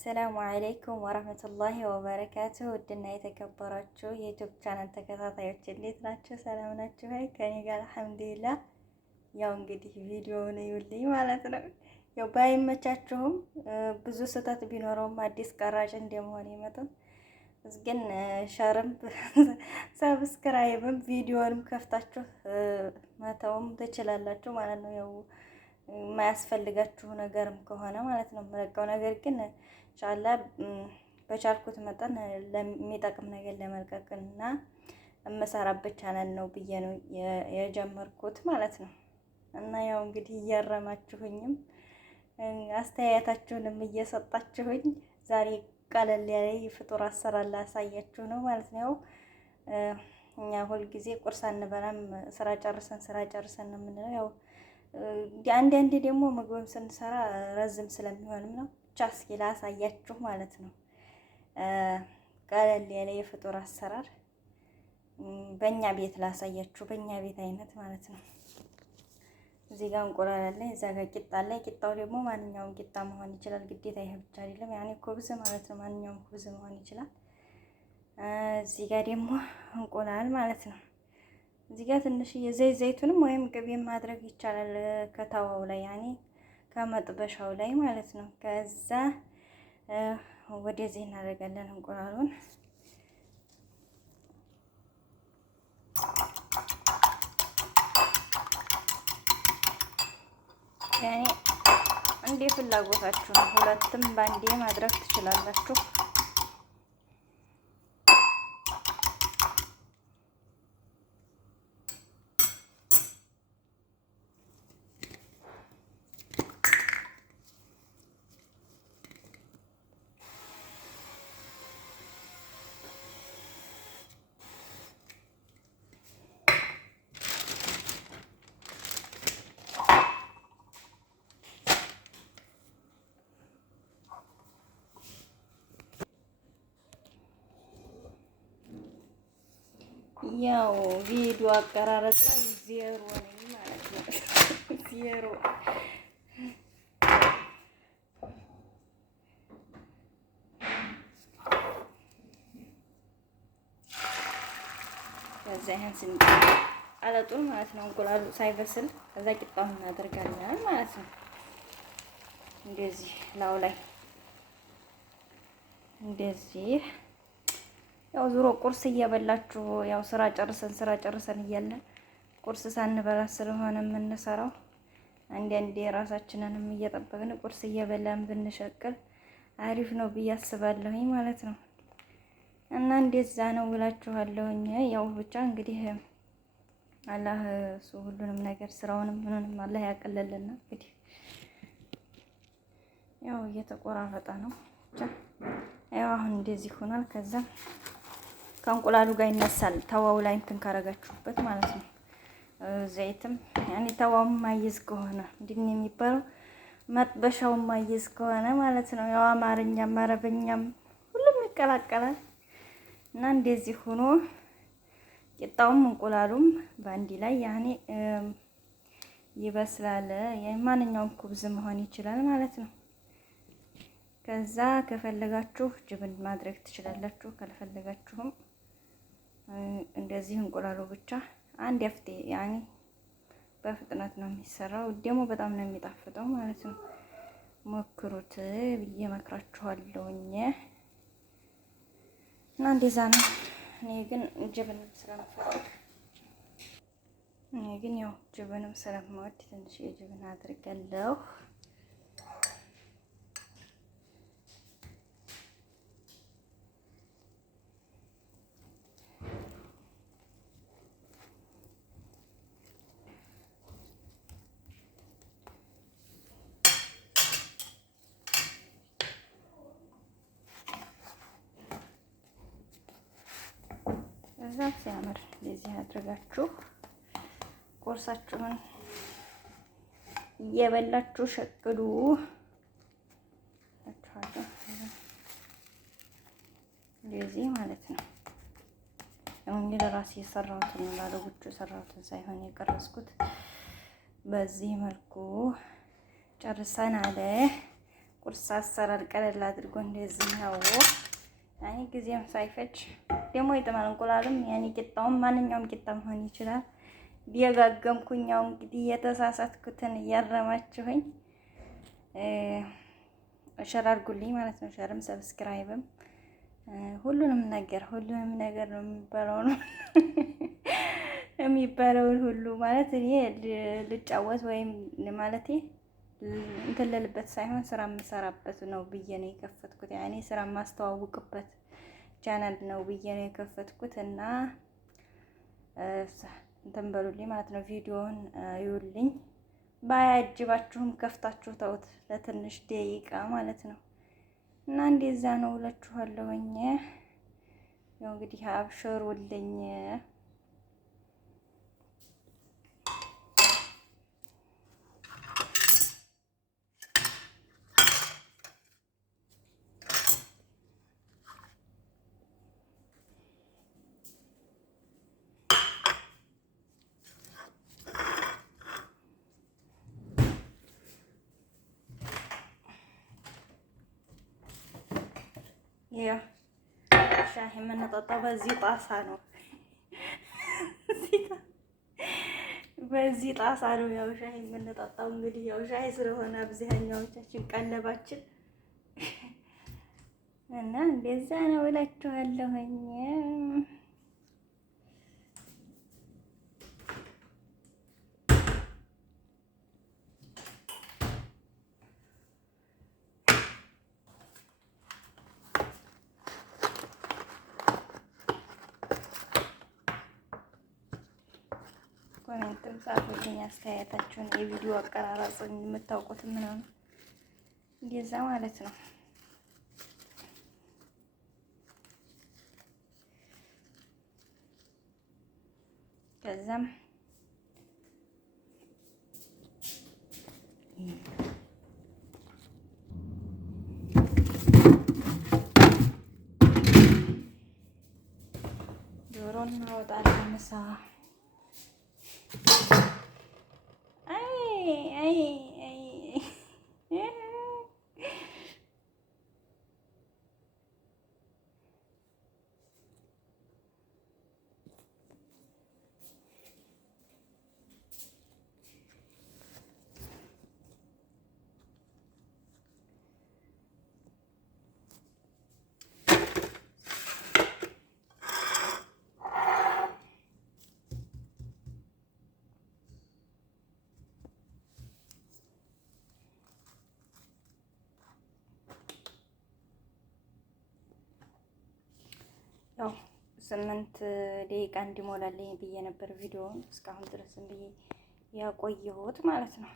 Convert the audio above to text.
አሰላሙ አለይኩም ወረህመቱላሂ ወበረካቱሁ። ውድና የተከበራችሁ የዩቲዩብ ቻናል ተከታታዮች እንዴት ናችሁ? ሰላም ናችሁ? ሀይ ከኔ ጋር አልሐምዱሊላህ። ያው እንግዲህ ቪዲዮውን እዩልኝ ማለት ነው። ያው ባይመቻችሁም ብዙ ስህተት ቢኖረውም አዲስ ቀራጭ እንደመሆን መጠን ግን ሸርም ሰብስክራይብም ቪዲዮንም ከፍታችሁ መተውም ትችላላችሁ ማለት ነው። ያው የማያስፈልጋችሁ ነገርም ከሆነ ማለት ነው የምለቀው ነገር ግን ኢንሻአላህ በቻልኩት መጠን ለሚጠቅም ነገር ለመልቀቅና እመሰራበት ቻናል ነው ብዬ ነው የጀመርኩት ማለት ነው። እና ያው እንግዲህ እያረማችሁኝም አስተያየታችሁንም እየሰጣችሁኝ ዛሬ ቀለል ያለ የፍጡር አሰራር ላሳያችሁ ነው ማለት ነው። እኛ ሁልጊዜ ቁርስ አንበላም፣ ስራ ጨርሰን ነው የምንለው። ያው አንዳንዴ ደግሞ ምግብም ስንሰራ ረዝም ስለሚሆንም ነው። ብቻ እስኪ ላሳያችሁ ማለት ነው። ቀለል ያለ የፍጡር አሰራር በእኛ ቤት ላሳያችሁ፣ በእኛ ቤት አይነት ማለት ነው። እዚህ ጋር እንቁላል አለ፣ እዛ ጋር ቂጣ አለ። ቂጣው ደግሞ ማንኛውም ቂጣ መሆን ይችላል፣ ግዴታ ይሄ ብቻ አይደለም። ያኔ ኩብዝ ማለት ነው፣ ማንኛውም ኩብዝ መሆን ይችላል። እዚህ ጋር ደግሞ እንቁላል ማለት ነው። እዚህ ጋር ትንሽዬ ዘይቱንም ወይም ቅቤም ማድረግ ይቻላል ከታዋው ላይ ያኔ ከመጥበሻው ላይ ማለት ነው። ከዛ ወደዚህ እናደርጋለን እንቁላሉን። ያኔ እንደ ፍላጎታችሁ ነው። ሁለትም ባንዴ ማድረግ ትችላላችሁ። ያው ቪዲዮ አቀራረጥ ላይ ዜሮ ነኝ ማለት ነው። ዜሮ ከዛ ይሄን አለጡን ማለት ነው። እንቁላሉ ሳይበስል ከዛ ቂጣውን እናደርጋለን ማለት ነው። እንደዚህ ላው ላይ እንደዚህ ያው ዙሮ ቁርስ እየበላችሁ ያው ስራ ጨርሰን እያለን ቁርስ ሳንበላ ስለሆነ የምንሰራው አንዳንዴ ራሳችንንም እየጠበቅን ቁርስ እየበላን ብንሸቅል አሪፍ ነው ብዬ አስባለሁኝ ማለት ነው። እና እንደዛ ነው እላችኋለሁኝ። ያው ብቻ እንግዲህ አላህ እሱ ሁሉንም ነገር ስራውንም ምኑንም አላህ ያቀለልና እንግዲህ ያው እየተቆራረጠ ነው ብቻ ያው አሁን እንደዚህ ሆኗል። ከዛ ከእንቁላሉ ጋር ይነሳል። ተዋው ላይ እንትን ካረጋችሁበት ማለት ነው። ዘይትም ያኔ ተዋውም ማይዝ ከሆነ እንዲህ የሚባለው መጥበሻው ማይዝ ከሆነ ማለት ነው። ያው አማርኛም አረበኛም ሁሉም ይቀላቀላል እና እንደዚህ ሆኖ ቂጣውም እንቁላሉም ባንዲ ላይ ያኔ ይበስላል። የማንኛውም ኩብዝ መሆን ይችላል ማለት ነው። ከዛ ከፈለጋችሁ ጅብን ማድረግ ትችላላችሁ። ካልፈለጋችሁም እንደዚህ እንቁላሉ ብቻ አንድ ያፍቴ ያኔ በፍጥነት ነው የሚሰራው። ደግሞ በጣም ነው የሚጣፍጠው ማለት ነው። ሞክሩት ብዬ መክራችኋለሁኝ እና እንደዛ ነው። እኔ ግን ያው ጅብንም ስለምወድ ትንሽ የጅብን አድርጋለሁ። እዛ ሲያምር እንደዚህ አድርጋችሁ ቁርሳችሁን እየበላችሁ ሸቅዱ። እንደዚህ ማለት ነው። እንግዲህ ለራሴ የሰራሁትን ነው ላለጉቹ የሰራሁትን ሳይሆን የቀረስኩት። በዚህ መልኩ ጨርሰናል ቁርስ አሰራር ቀለል አድርጎ እንደዚህ ነው። ያኔ ጊዜም ሳይፈጅ ደግሞ ይጥማል። እንቁላልም ያኔ ቂጣውም ማንኛውም ቂጣ መሆን ይችላል። ቢያጋገምኩኝ ያው እንግዲህ የተሳሳትኩትን እያረማችሁኝ ሸር አድርጉልኝ ማለት ነው። ሸርም ሰብስክራይብም ሁሉንም ነገር ነው የሚባለውን ሁሉ ማለት እኔ ልጫወት ወይም ማለቴ እንትን ልልበት ሳይሆን ስራ የምሰራበት ነው ብዬ ነው የከፈትኩት። ያኔ ስራ የማስተዋውቅበት ቻናል ነው ብዬ ነው የከፈትኩት እና እንትን በሉልኝ ማለት ነው። ቪዲዮውን ይውልኝ ባያጅባችሁም ከፍታችሁ ተውት ለትንሽ ደቂቃ ማለት ነው። እና እንደዛ ነው እላችኋለሁኝ። ያው እንግዲህ አብሽሩልኝ። ያው ሻሂ የምንጠጣው በዚህ ጣሳ ነው። በዚህ ጣሳ ነው ያው ሻሂ የምንጠጣው። እንግዲህ ያው ሻሂ ስለሆነ አብዛኛዎቻችን ቀለባችን እና እንደዛ ነው እላችኋለሁኝ። ኮሜንትም ጻፉልኝ አስተያየታችሁን፣ የቪዲዮ አቀራረጽን የምታውቁት ምናምን እንደዛ ማለት ነው። ከዛም ዶሮ እናወጣለን ምሳ ያው 8 ደቂቃ እንዲሞላልኝ ብዬ ነበር ቪዲዮውን እስካሁን ድረስም ብዬ ያቆየሁት ማለት ነው።